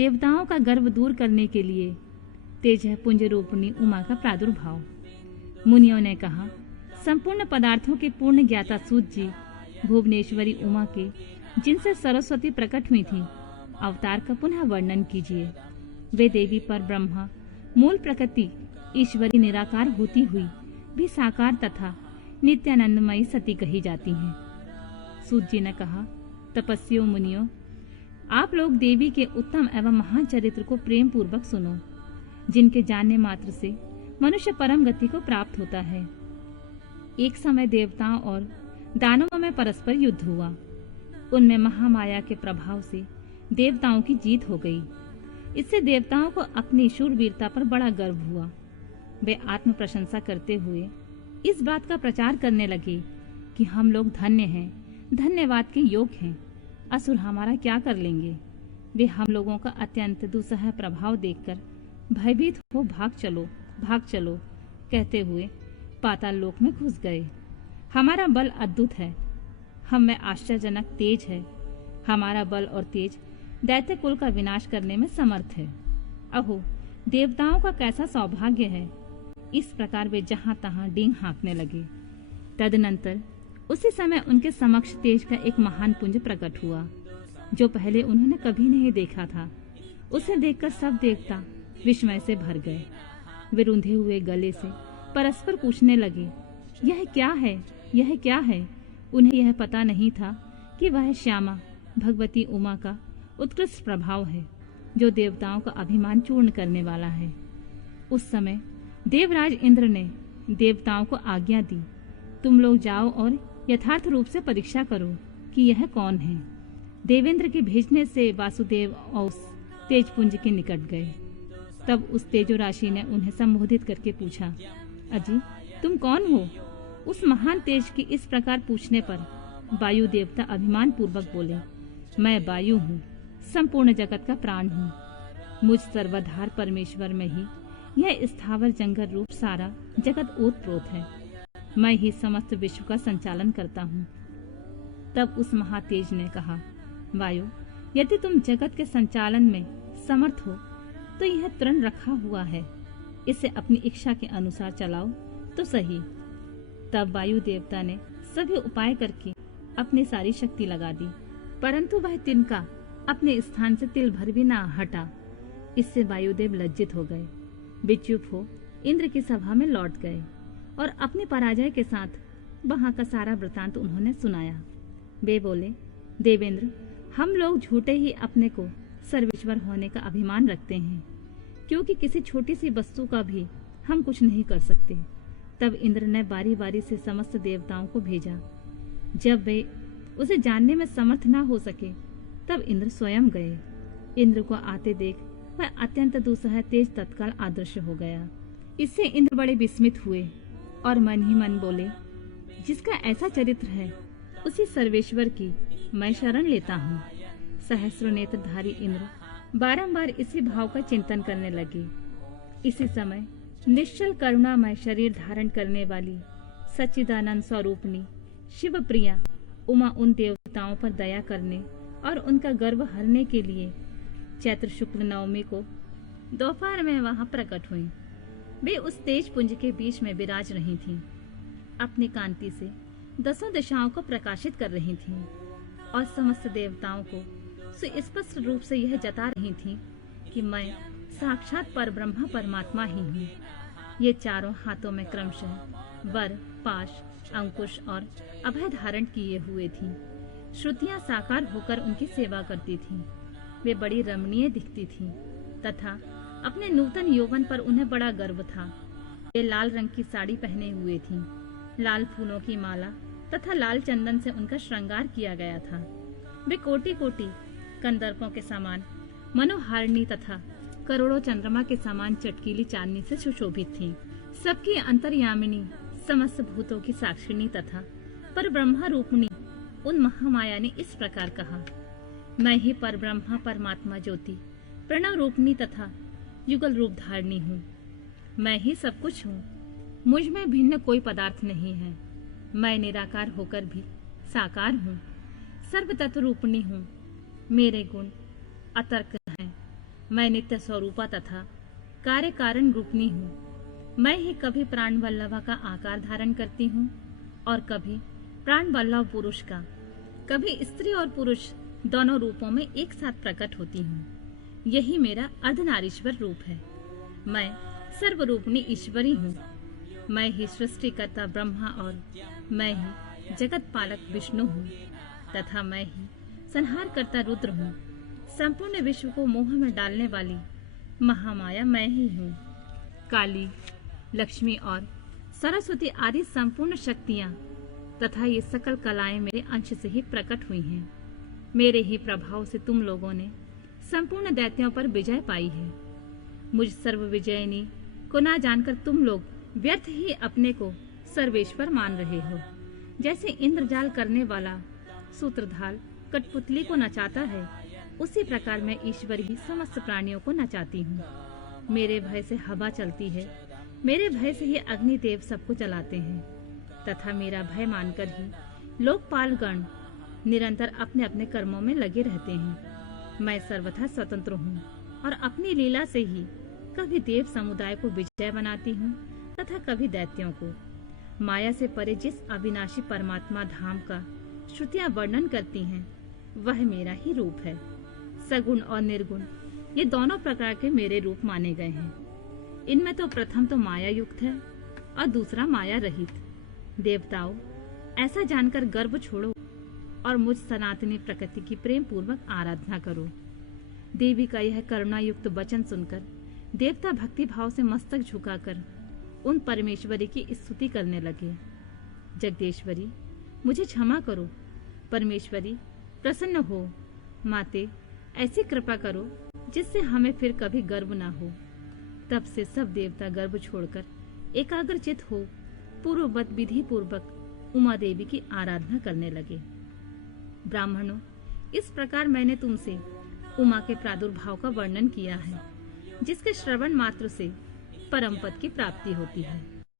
देवताओं का गर्व दूर करने के लिए तेजः पुंज रूपिणी उमा का प्रादुर्भाव। मुनियों ने कहा, संपूर्ण पदार्थों के पूर्ण ज्ञाता सूत जी, भुवनेश्वरी उमा के जिनसे सरस्वती प्रकट हुई थी, अवतार का पुनः वर्णन कीजिए। वे देवी पर ब्रह्मा मूल प्रकृति ईश्वरी निराकार होती हुई भी साकार तथा नित्यानंदमयी सती कही जाती हैं। सूत जी ने कहा, तपस्वियों मुनियों, आप लोग देवी के उत्तम एवं महान चरित्र को प्रेम पूर्वक सुनो, जिनके जानने मात्र से मनुष्य परम गति को प्राप्त होता है। एक समय देवताओं और दानवों में परस्पर युद्ध हुआ। उनमें महामाया के प्रभाव से देवताओं की जीत हो गई। इससे देवताओं को अपनी शूरवीरता पर बड़ा गर्व हुआ। वे आत्म प्रशंसा करते हुए इस बात का प्रचार करने लगे कि हम लोग धन्य हैं, धन्यवाद के योग्य हैं, असुर हमारा क्या कर लेंगे। वे हम लोगों का अत्यंत दुस्सह प्रभाव देखकर भयभीत हो भाग चलो कहते हुए पाताल लोक में घुस गए। हमारा बल अद्भुत है, हम में आश्चर्यजनक तेज है। हमारा बल और तेज दैत्य कुल का विनाश करने में समर्थ है। अहो, देवताओं का कैसा सौभाग्य है। इस प्रकार वे जहां तहां डींग हाँकने लगे। तदनंतर उसी समय उनके समक्ष तेज का एक महान पुंज प्रकट हुआ, जो पहले उन्होंने कभी नहीं देखा था। उसे देखकर सब देवता विस्मय से भर गए। वे रुंधे हुए गले से परस्पर पूछने लगे, यह क्या है, यह क्या है। उन्हें यह पता नहीं था कि वह श्यामा भगवती उमा का उत्कृष्ट प्रभाव है, जो देवताओं का अभिमान चूर्ण करने वाला है। उस समय देवराज इंद्र ने देवताओं को आज्ञा दी, तुम लोग जाओ और यथार्थ रूप से परीक्षा करो कि यह कौन है। देवेंद्र के भेजने से वासुदेव उस तेजपुंज के निकट गए। तब उस तेजो राशि ने उन्हें संबोधित करके पूछा, अजी तुम कौन हो। उस महान तेज की इस प्रकार पूछने पर वायु देवता अभिमान पूर्वक बोले, मैं वायु हूँ, संपूर्ण जगत का प्राण हूँ। मुझ सर्वधार परमेश्वर में ही यह स्थावर जंगल रूप सारा जगत ओतप्रोत है। मैं ही समस्त विश्व का संचालन करता हूँ। तब उस महातेज ने कहा, वायु, यदि तुम जगत के संचालन में समर्थ हो तो यह तृण रखा हुआ है, इसे अपनी इच्छा के अनुसार चलाओ तो सही। तब वायु देवता ने सभी उपाय करके अपनी सारी शक्ति लगा दी, परंतु वह तिनका अपने स्थान से तिल भर भी ना हटा। इससे वायुदेव लज्जित हो गए। वे चुप हो इंद्र की सभा में लौट गए और अपनी पराजय के साथ वहां का सारा वृतांत उन्होंने सुनाया। वे बोले, देवेंद्र, हम लोग झूठे ही अपने को सर्वेश्वर होने का अभिमान रखते हैं, क्योंकि किसी छोटी सी वस्तु का भी हम कुछ नहीं कर सकते। तब इंद्र ने बारी बारी से समस्त देवताओं को भेजा। जब वे उसे जानने में समर्थ न हो सके, तब इंद्र स्वयं गए। इंद्र को आते देख वह अत्यंत दुस्सह तेज तत्काल अदृश्य हो गया। इससे इंद्र बड़े विस्मित हुए और मन ही मन बोले, जिसका ऐसा चरित्र है उसी सर्वेश्वर की मैं शरण लेता हूँ। सहस्र नेत्रधारी इंद्र बारंबार इसी भाव का चिंतन करने लगे। इसी समय निश्चल करुणामय शरीर धारण करने वाली सच्चिदानंद स्वरूपिणी शिव प्रिया उमा उन देवताओं पर दया करने और उनका गर्व हरने के लिए चैत्र शुक्ल नवमी को दोपहर में वहां प्रकट हुई। वे उस तेज पुंज के बीच में विराज रही थीं। अपनी कांति से दसों दिशाओं को प्रकाशित कर रही थीं और समस्त देवताओं को सुस्पष्ट रूप से यह जता रही थीं कि मैं साक्षात परब्रह्म परमात्मा ही हूँ। ये चारों हाथों में क्रमशः वर, पाश, अंकुश और अभय धारण किए हुए थीं। श्रुतियां साकार होकर उनकी सेवा करती थीं। वे बड़ी रमणीय दिखती थीं तथा अपने नूतन यौवन पर उन्हें बड़ा गर्व था। वे लाल रंग की साड़ी पहने हुए थीं। लाल फूलों की माला तथा लाल चंदन से उनका श्रृंगार किया गया था। वे कोटि कोटि कंदर्पों के समान मनोहारिणी तथा करोड़ों चंद्रमा के समान चटकीली चांदनी से सुशोभित थीं। सबकी अंतर्यामिनी, समस्त भूतों की साक्षिणी तथा पर ब्रह्मा रूपिणी उन महामाया ने इस प्रकार कहा, मैं ही पर ब्रह्मा परमात्मा ज्योति प्रणव रूपिणी तथा युगल रूप धारिणी हूँ। मैं ही सब कुछ हूँ। मुझ में भिन्न कोई पदार्थ नहीं है। मैं निराकार होकर भी साकार हूँ। सर्व तत्व रूपिणी हूँ। मेरे गुण अतर्क हैं। मैं नित्य स्वरूपा तथा कार्य कारण रूपनी हूँ। मैं ही कभी प्राण वल्लभा का आकार धारण करती हूँ और कभी प्राण वल्लभ पुरुष का, कभी स्त्री और पुरुष दोनों रूपों में एक साथ प्रकट होती हूँ। यही मेरा अर्धनारीश्वर रूप है। मैं सर्वरूपणी ईश्वरी हूँ। मैं ही सृष्टिकर्ता ब्रह्मा और मैं ही जगत पालक विष्णु हूँ तथा मैं ही संहारकर्ता रुद्र हूँ। संपूर्ण विश्व को मोह में डालने वाली महामाया मैं ही हूँ। काली, लक्ष्मी और सरस्वती आदि संपूर्ण शक्तियाँ तथा ये सकल कलाएं मेरे अंश से ही प्रकट हुई हैं। मेरे ही प्रभाव से तुम लोगों ने संपूर्ण दैत्यों पर विजय पाई है। मुझ सर्व विजयिनी को ना जानकर तुम लोग व्यर्थ ही अपने को सर्वेश्वर मान रहे हो। जैसे इंद्रजाल करने वाला सूत्रधार कठपुतली को नचाता है, उसी प्रकार मैं ईश्वर ही समस्त प्राणियों को नचाती हूँ। मेरे भय से हवा चलती है, मेरे भय से ही अग्निदेव सबको जलाते हैं तथा मेरा भय मानकर ही लोकपालगण निरंतर अपने अपने कर्मों में लगे रहते हैं। मैं सर्वथा स्वतंत्र हूँ और अपनी लीला से ही कभी देव समुदाय को विजय बनाती हूँ तथा कभी दैत्यों को। माया से परे जिस अविनाशी परमात्मा धाम का श्रुतियाँ वर्णन करती हैं, वह मेरा ही रूप है। सगुण और निर्गुण ये दोनों प्रकार के मेरे रूप माने गए हैं। इनमें तो प्रथम तो माया युक्त है और दूसरा माया रहित। देवताओं, ऐसा जानकर गर्व छोड़ो और मुझ सनातनी प्रकृति की प्रेम पूर्वक आराधना करो। देवी का यह करुणा युक्त वचन सुनकर देवता भक्ति भाव से मस्तक झुकाकर उन परमेश्वरी की स्तुति करने लगे। जगदेश्वरी, मुझे क्षमा करो। परमेश्वरी, प्रसन्न हो। माते, ऐसी कृपा करो जिससे हमें फिर कभी गर्व ना हो। तब से सब देवता गर्व छोड़कर एकाग्रचित हो पूर्ववत विधि पूर्वक उमा देवी की आराधना करने लगे। ब्राह्मणों, इस प्रकार मैंने तुमसे उमा के प्रादुर्भाव का वर्णन किया है, जिसके श्रवण मात्र से परम पद की प्राप्ति होती है।